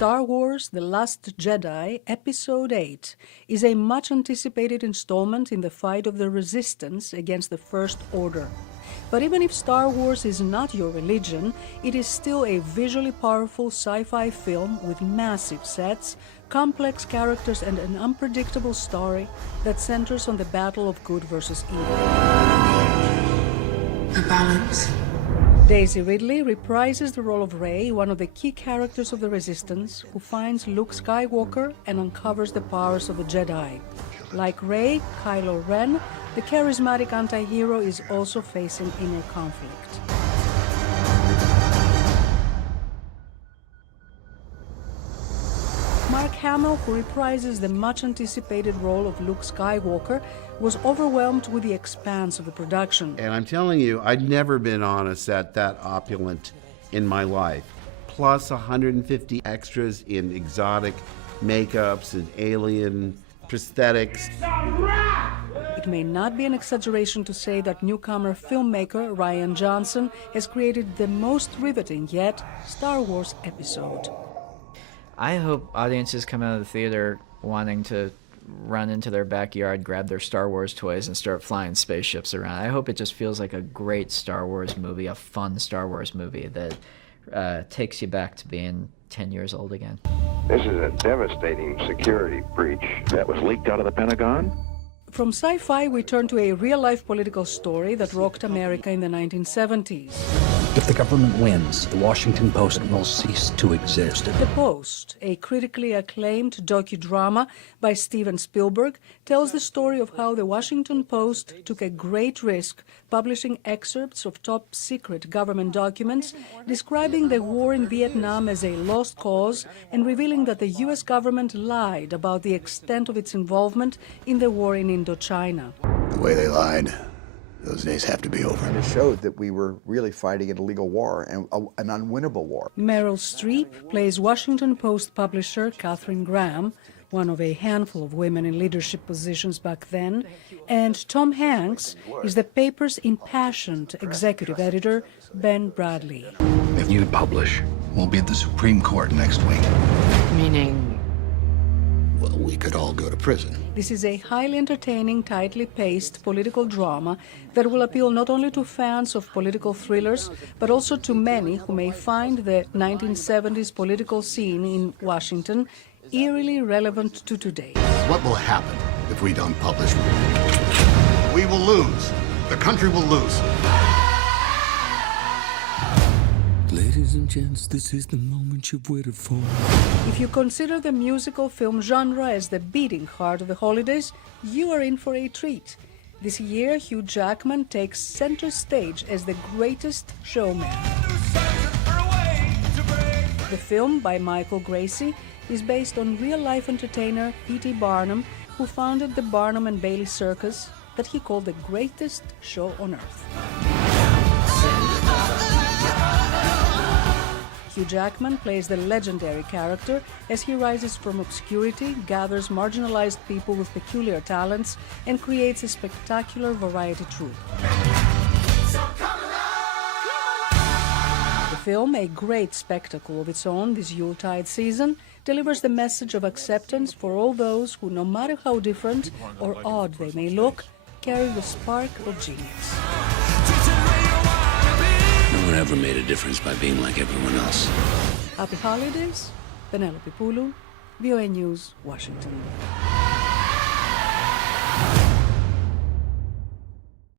Star Wars The Last Jedi, Episode 8, is a much-anticipated installment in the fight of the Resistance against the First Order. But even if Star Wars is not your religion, it is still a visually powerful sci-fi film with massive sets, complex characters, and an unpredictable story that centers on the battle of good versus evil. The balance. Daisy Ridley reprises the role of Rey, one of the key characters of the Resistance, who finds Luke Skywalker and uncovers the powers of the Jedi. Like Rey, Kylo Ren, the charismatic anti-hero is also facing inner conflict. Mark Hamill, who reprises the much-anticipated role of Luke Skywalker, was overwhelmed with the expanse of the production. And I'm telling you, I'd never been on a set that opulent in my life. Plus 150 extras in exotic makeups and alien prosthetics. It may not be an exaggeration to say that newcomer filmmaker Rian Johnson has created the most riveting yet Star Wars episode. I hope audiences come out of the theater wanting to run into their backyard, grab their Star Wars toys, and start flying spaceships around. I hope it just feels like a great Star Wars movie, a fun Star Wars movie that takes you back to being 10 years old again. This is a devastating security breach that was leaked out of the Pentagon. From sci-fi, we turn to a real-life political story that rocked America in the 1970s. If the government wins, the Washington Post will cease to exist. The Post, a critically acclaimed docudrama by Steven Spielberg, tells the story of how the Washington Post took a great risk publishing excerpts of top-secret government documents describing the war in Vietnam as a lost cause and revealing that the U.S. government lied about the extent of its involvement in the war in Indochina. The way they lied, those days have to be over. And it showed that we were really fighting an illegal war and an unwinnable war. Meryl Streep plays Washington Post publisher Katharine Graham, one of a handful of women in leadership positions back then, and Tom Hanks is the paper's impassioned executive editor, Ben Bradlee. If you publish, we'll be at the Supreme Court next week. Meaning? Well, we could all go to prison. This is a highly entertaining, tightly paced political drama that will appeal not only to fans of political thrillers, but also to many who may find the 1970s political scene in Washington eerily relevant to today. What will happen if we don't publish? We will lose. The country will lose. Ladies and gents, this is the moment you've waited for. If you consider the musical film genre as the beating heart of the holidays, you are in for a treat. This year, Hugh Jackman takes center stage as the Greatest Showman. The film, by Michael Gracie, is based on real-life entertainer P.T. Barnum, who founded the Barnum and Bailey Circus that he called the greatest show on earth. Hugh Jackman plays the legendary character as he rises from obscurity, gathers marginalized people with peculiar talents, and creates a spectacular variety troupe. The film, a great spectacle of its own this Yuletide season, delivers the message of acceptance for all those who, no matter how different or odd they may look, carry the spark of genius. No one ever made a difference by being like everyone else. Happy holidays, Penelope Poulou, VOA News, Washington.